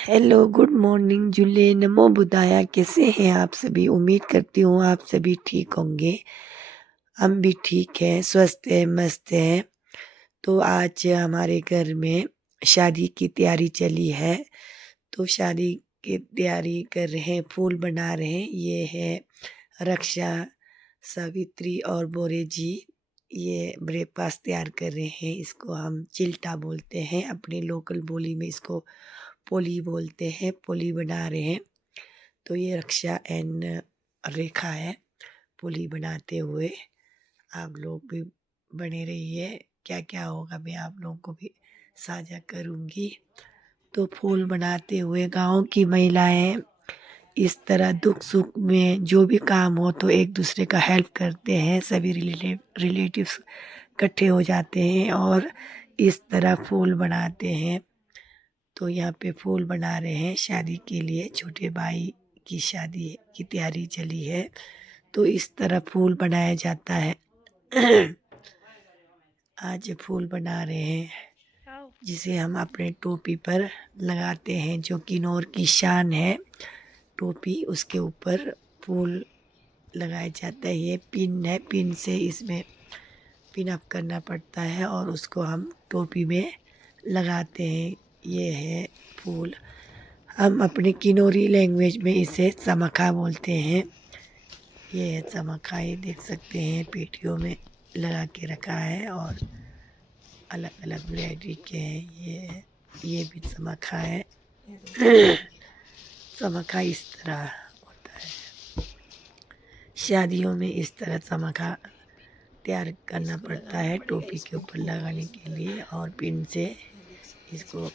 Hello, good morning, जुले नमो बुदाया। कैसे हैं आप सभी? उम्मीद करती हूँ आप सभी ठीक होंगे। हम भी ठीक हैं, स्वस्थ हैं, मस्त हैं। तो आज हमारे घर में शादी की तैयारी चली है। तो शादी की तैयारी कर रहे हैं, फूल बना रहे हैं। ये है रक्षा, सावित्री और बोरे जी। ये ब्रेकफास्ट तैयार कर रहे हैं। इसको हम चिल्टा बोलते हैं, अपनी लोकल बोली में इसको पोली बोलते हैं। पोली बना रहे हैं। तो ये रक्षा एंड रेखा है पुली बनाते हुए। आप लोग भी बने रहिए। क्या क्या होगा मैं आप लोगों को भी साझा करूंगी। तो फूल बनाते हुए गांव की महिलाएं इस तरह दुख सुख में जो भी काम हो तो एक दूसरे का हेल्प करते हैं। सभी रिलेटिव्स इकट्ठे हो जाते हैं और इस तरह फूल बनाते हैं। तो यहाँ पे फूल बना रहे हैं शादी के लिए। छोटे भाई की शादी की तैयारी चली है। तो इस तरह फूल बनाया जाता है। आज फूल बना रहे हैं जिसे हम अपने टोपी पर लगाते हैं, जो किन्नौर की शान है। टोपी, उसके ऊपर फूल लगाया जाता है। ये पिन है, पिन से इसमें पिन अप करना पड़ता है और उसको हम टोपी में लगाते हैं। ये है फूल। हम अपने किन्नौरी लैंग्वेज में इसे चमका बोलते हैं। ये है चमका, ये देख सकते हैं पेटियों में लगा के रखा है और अलग अलग वैरायटी के हैं। ये भी चमका है। चमका इस तरह होता है। शादियों में इस तरह चमका तैयार करना पड़ता है टोपी के ऊपर लगाने के लिए, और पिन से इसको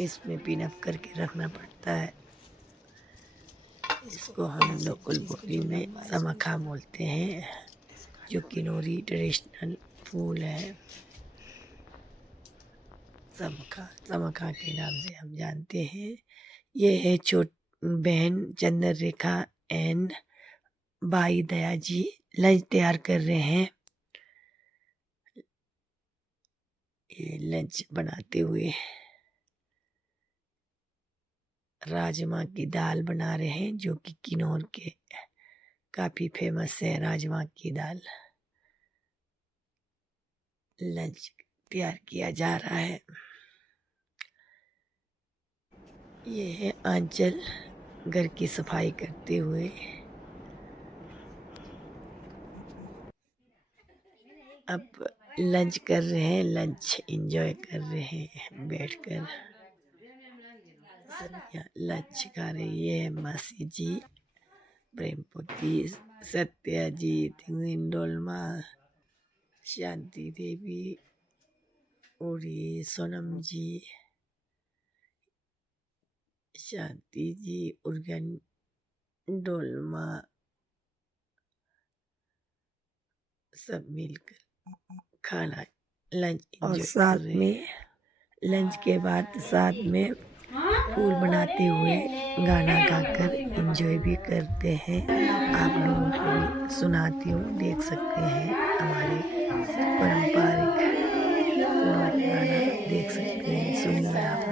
इसमें पिन अप करके रखना पड़ता है। इसको हम लोकल बोली में चमका बोलते हैं, जो किन्नौरी ट्रेडिशनल फूल है। चमका, चमका के नाम से हम जानते हैं। ये है छोट बहन चंद्ररेखा एंड भाई दया जी लंच तैयार कर रहे हैं। ये लंच बनाते हुए राजमा की दाल बना रहे हैं, जो कि किन्नौर के काफ़ी फेमस है राजमा की दाल। लंच तैयार किया जा रहा है। ये है आंचल घर की सफाई करते हुए। अब लंच कर रहे हैं, लंच एंजॉय कर रहे हैं बैठकर। सब यहाँ लंच खा रही है मासी जी, प्रेमपुती, सत्याजीत, डोलमा, शांति देवी, उरी, सोनम जी, शांति जी, उर्गन, डोलमा, सब मिलकर खाना लंच और साथ में लंच के बाद साथ में फूल बनाते हुए गाना गाकर एंजॉय भी करते हैं। आप लोगों को भी सुनाती हूँ, देख सकते हैं हमारे पारंपरिक लोक गाना देख सकते हैं, सुनिए आप।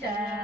Cha